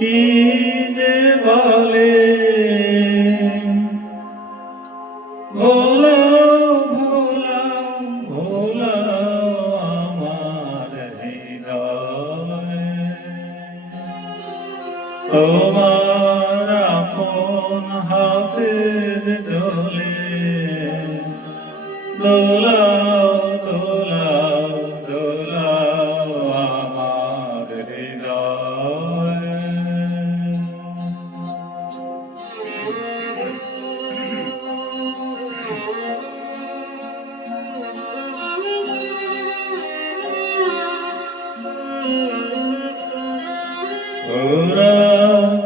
কি যে বলে? ভোলাও ভোলাও ভোলাও আমার হৃদয়। তোমার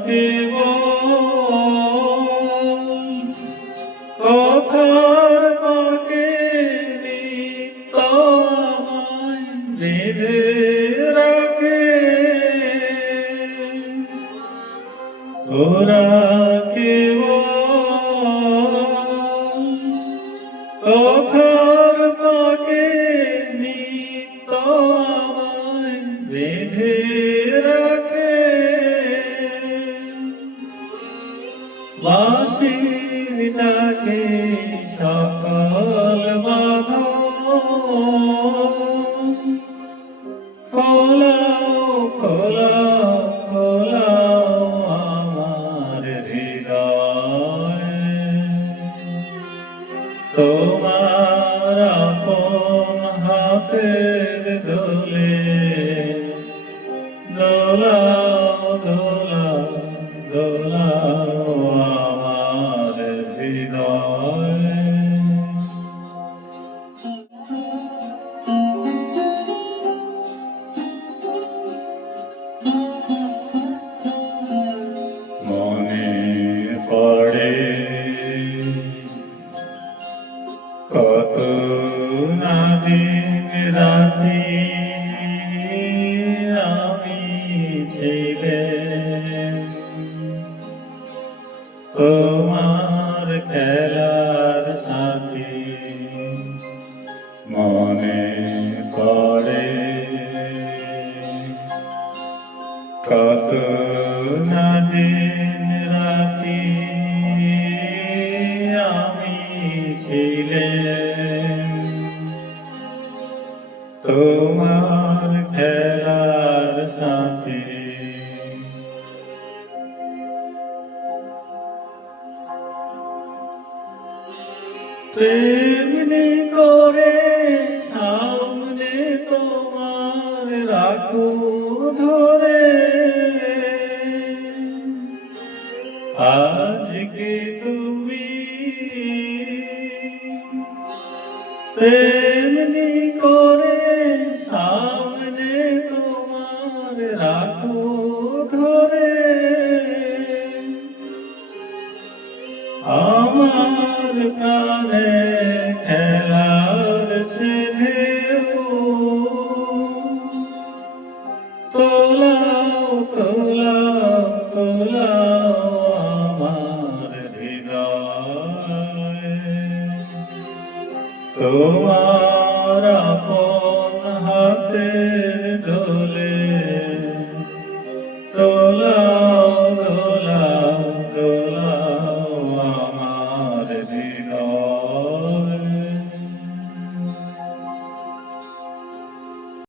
কেবল কথার পাকে বেঁধে রাখে। কেবল কথার পাকে আমায় বেঁধে বাঁশির ডাকে সকাল বাধা তোমার হাতের দোলে মনে পড়ে কত না দিন আমি ছিলে তোমার খেলার তেমনি করে সামনে তোমার রাখো ধরে। আজকে তুমি তেমনি করে সামনে আমার আপন তোলা